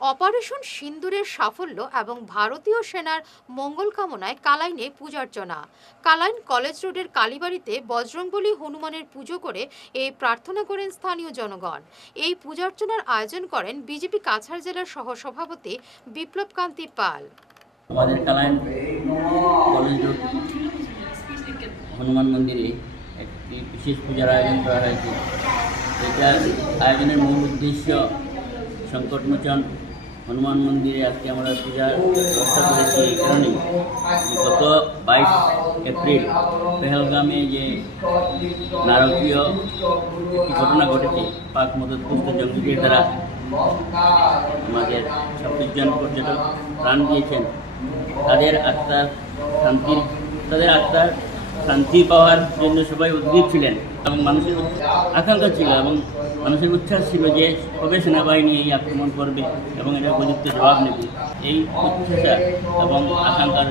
Operation সিন্দুরের সাফল্য এবং ভারতীয় সেনার মঙ্গল কামনায় কালাইনে পূজার্চনা। কালাইন কলেজ রোডের কালীবাড়িতে বজরংবলী হনুমানের পুজো করে এই প্রার্থনা করেন স্থানীয় জনগণ। এই পূজার্চনার আয়োজন করেন বিজেপি কাছাড় জেলার সহসভাপতি বিপ্লব কান্তি পাল। আমাদের কালাইন কলেজ রোড, হনুমান মন্দিরে একটি বিশেষ পূজার আয়োজন করা হয়েছে। এটা আয়োজনের মূল উদ্দেশ্য সংকটমোচন হনুমান মন্দিরে আজকে আমরা পূজার ব্যবস্থা করেছি এই কারণেই। গত বাইশ এপ্রিল পেহেলগামে যে নারকীয় একটি ঘটনা ঘটেছে, পাক মদতপুষ্ট জঙ্গিদের দ্বারা আমাদের ছাব্বিশ জন পর্যটক প্রাণ দিয়েছেন। তাদের আত্মার শান্তির, তাদের আত্মার শান্তি পাওয়ার জন্য সবাই উদ্গ্রীব ছিলেন এবং মানুষের আকাঙ্ক্ষা ছিল এবং মানুষের উচ্ছ্বাস ছিল যে কবে সেনাবাহিনী এই আক্রমণ করবে এবং এটা উপযুক্ত জবাব নেবে। এই উচ্ছ্বাসা এবং আকাঙ্ক্ষার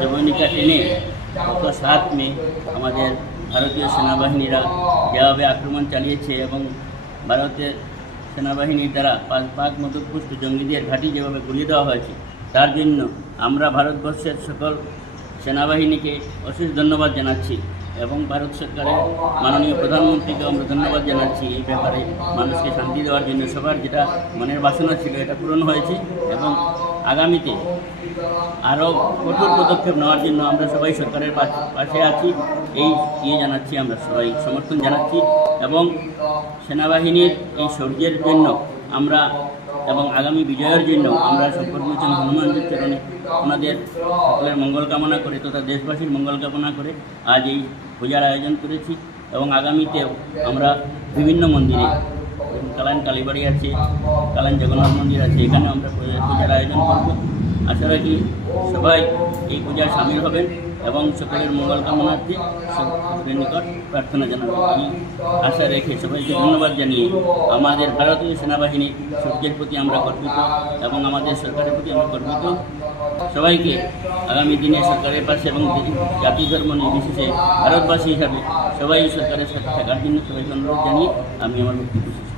জবনিকা টেনে গত সাত মে আমাদের ভারতীয় সেনাবাহিনীরা যেভাবে আক্রমণ চালিয়েছে এবং ভারতের সেনাবাহিনীর দ্বারা পাঁচ পাক মদতপুষ্ট জঙ্গিদের ঘাঁটি যেভাবে গুলিয়ে দেওয়া হয়েছে, তার জন্য আমরা ভারতবর্ষের সকল সেনাবাহিনীকে অশেষ ধন্যবাদ জানাচ্ছি এবং ভারত সরকারের মাননীয় প্রধানমন্ত্রীকে আমরা ধন্যবাদ জানাচ্ছি এই ব্যাপারে মানুষকে শান্তি দেওয়ার জন্য। সবার যেটা মনের বাসনা ছিল এটা পূরণ হয়েছে এবং আগামীতে আরও কঠোর পদক্ষেপ নেওয়ার জন্য আমরা সবাই সরকারের পাশ- আছি। এই ইয়ে জানাচ্ছি আমরা সবাই, সমর্থন জানাচ্ছি এবং সেনাবাহিনীর এই শৌর্যের জন্য আমরা এবং আগামী বিজয়ের জন্য আমরা সম্পর্কমোচন হনুমানজির চরণে। ওনাদের সকলের মঙ্গল কামনা করে তথা দেশবাসীর মঙ্গল কামনা করে আজ এই পূজার আয়োজন করেছি এবং আগামীতেও আমরা বিভিন্ন মন্দিরে কালাইন কালীবাড়ি আছে কালাইন জগন্নাথ মন্দির আছে এখানে আমরা পূজার আয়োজন করব। আশা রাখি সবাই এই পূজায় সামিল হবেন। এবং সকলের মঙ্গল কামনার্থে সকলের নিকট প্রার্থনা জানাবেন এই আশা রেখে সবাইকে ধন্যবাদ জানিয়ে আমাদের ভারতীয় সেনাবাহিনী সূর্যের প্রতি আমরা গর্বিত এবং আমাদের সরকারের প্রতি আমরা গর্বিত। সবাইকে আগামী দিনে সরকারের পাশে এবং জাতি ধর্ম নির্বিশেষে ভারতবাসী হিসাবে সবাই সরকারের সাথে থাকার জন্য সবাইকে অনুরোধ জানিয়ে আমি আমার বক্তব্য।